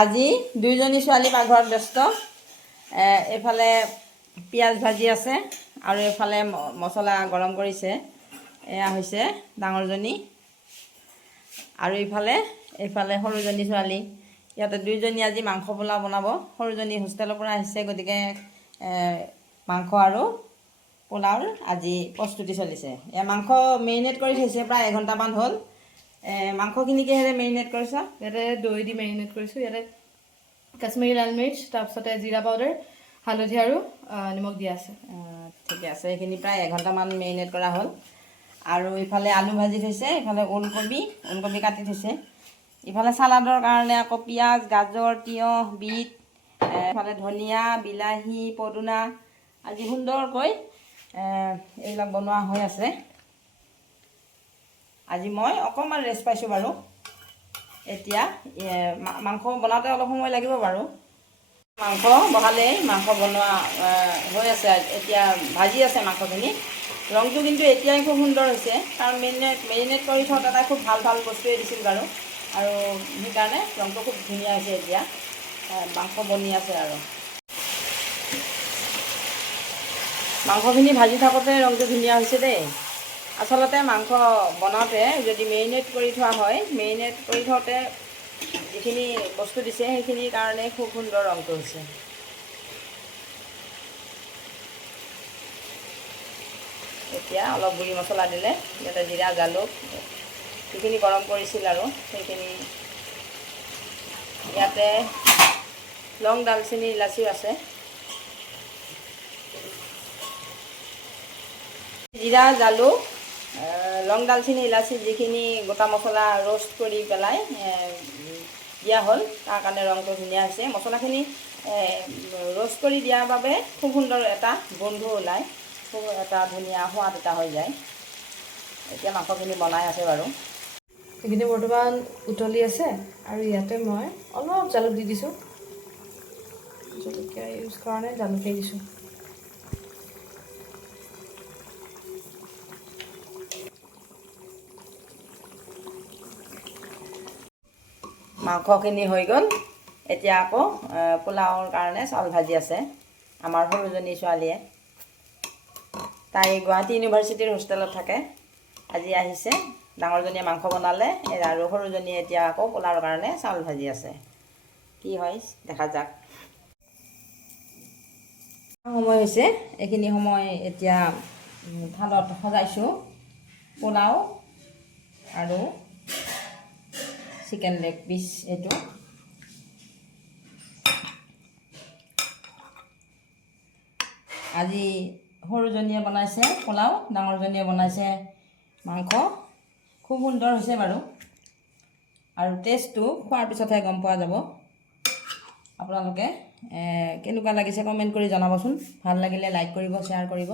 আজি দুইজনী ছোৱালী পাকঘৰত ব্যস্ত। এইফালে পিঁয়াজ ভাজি আছে আৰু এইফালে মছলা গৰম কৰিছে। এয়া হৈছে ডাঙৰজনী আৰু এইফালে সৰুজনী ছোৱালী। ইয়াতে দুইজনী আজি মাংস পোলাও বনাব। সৰুজনী হোষ্টেলৰ পৰা আহিছে, গতিকে মাংস আৰু পোলাওৰ আজি প্ৰস্তুতি চলিছে। এয়া মাংস মেৰিনেট কৰি থৈছে, প্ৰায় এঘণ্টামান হ'ল। মাংসখিনি কিহেৰে মেৰিনেট কৰিছা? ইয়াতে দৈ দি মেৰিনেট কৰিছোঁ। ইয়াতে কাশ্মীৰী লাল মিৰ্চ, তাৰপিছতে জিৰা পাউডাৰ, হালধি আৰু নিমখ দিয়া আছে। ঠিকে আছে, সেইখিনি প্ৰায় এঘণ্টামান মেৰিনেট কৰা হ'ল। আৰু ইফালে আলু ভাজি থৈছে, ইফালে ওলকবি কাটি থৈছে। ইফালে চালাডৰ কাৰণে আকৌ পিঁয়াজ, গাজৰ, তিয়ঁহ, বিট, ইফালে ধনিয়া, বিলাহী, পদুনা আজি সুন্দৰকৈ এইবিলাক বনোৱা হৈ আছে। আজি মই অকণমান ৰেষ্ট পাইছোঁ বাৰু। এতিয়া মাংস বনাওঁতে অলপ সময় লাগিব বাৰু। মাংস বহালেই মাংস বনোৱা হৈ আছে। এতিয়া ভাজি আছে মাংসখিনি। ৰংটো কিন্তু এতিয়াই খুব সুন্দৰ হৈছে, কাৰণ মেৰিনেট কৰি থওঁতে তাই খুব ভাল বস্তুৱে দিছিল বাৰু, আৰু সেইকাৰণে ৰংটো খুব ধুনীয়া হৈছে। এতিয়া মাংস বনি আছে আৰু মাংসখিনি ভাজি থাকোঁতে ৰংটো ধুনীয়া হৈছে দেই। আচলতে মাংস বনাওঁতে যদি মেৰিনেট কৰি থোৱা হয়, মেৰিনেট কৰি থওঁতে যিখিনি বস্তু দিছে সেইখিনিৰ কাৰণে খুব সুন্দৰ ৰংটো হৈছে। এতিয়া অলপ গুড়ি মছলা দিলে, ইয়াতে জিৰা, জালুক যিখিনি গৰম কৰিছিল আৰু সেইখিনি, ইয়াতে লং, দালচেনি, ইলাচিও আছে। জিৰা, জালুক, লং, দালচেনি, ইলাচি যিখিনি গোটা মছলা ৰ'ষ্ট কৰি পেলাই দিয়া হ'ল, তাৰ কাৰণে ৰংটো ধুনীয়া হৈছে। মছলাখিনি ৰ'ষ্ট কৰি দিয়াৰ বাবে খুব সুন্দৰ এটা গোন্ধ ওলায়, খুব এটা ধুনীয়া সোৱাদ এটা হৈ যায়। এতিয়া মাংসখিনি বনাই আছে বাৰু। সেইখিনি বৰ্তমান উতলি আছে আৰু ইয়াতে মই অলপ জালুক দি দিছোঁ। জলকীয়া ইউজ কৰা নাই, জালুকেই দিছোঁ। মাংসখিনি হৈ গ'ল। এতিয়া আকৌ পোলাওৰ কাৰণে চাউল ভাজি আছে আমাৰ সৰুজনী ছোৱালীয়ে। তাই গুৱাহাটী ইউনিভাৰ্চিটিৰ হোষ্টেলত থাকে। আজি আহিছে। ডাঙৰজনীয়ে মাংস বনালে আৰু সৰুজনীয়ে এতিয়া আকৌ পোলাওৰ কাৰণে চাউল ভাজি আছে। কি হয় দেখা যাক। সময় হৈছে, এইখিনি সময় এতিয়া থালত সজাইছোঁ পোলাও আৰু চিকেন লেগ পিচ। এইটো আজি সৰুজনীয়ে বনাইছে পোলাও, ডাঙৰজনীয়ে বনাইছে মাংস। খুব সুন্দৰ হৈছে বাৰু, আৰু টেষ্টটো খোৱাৰ পিছতহে গম পোৱা যাব। আপোনালোকে কেনেকুৱা লাগিছে কমেণ্ট কৰি জনাবচোন। ভাল লাগিলে লাইক কৰিব, শ্বেয়াৰ কৰিব।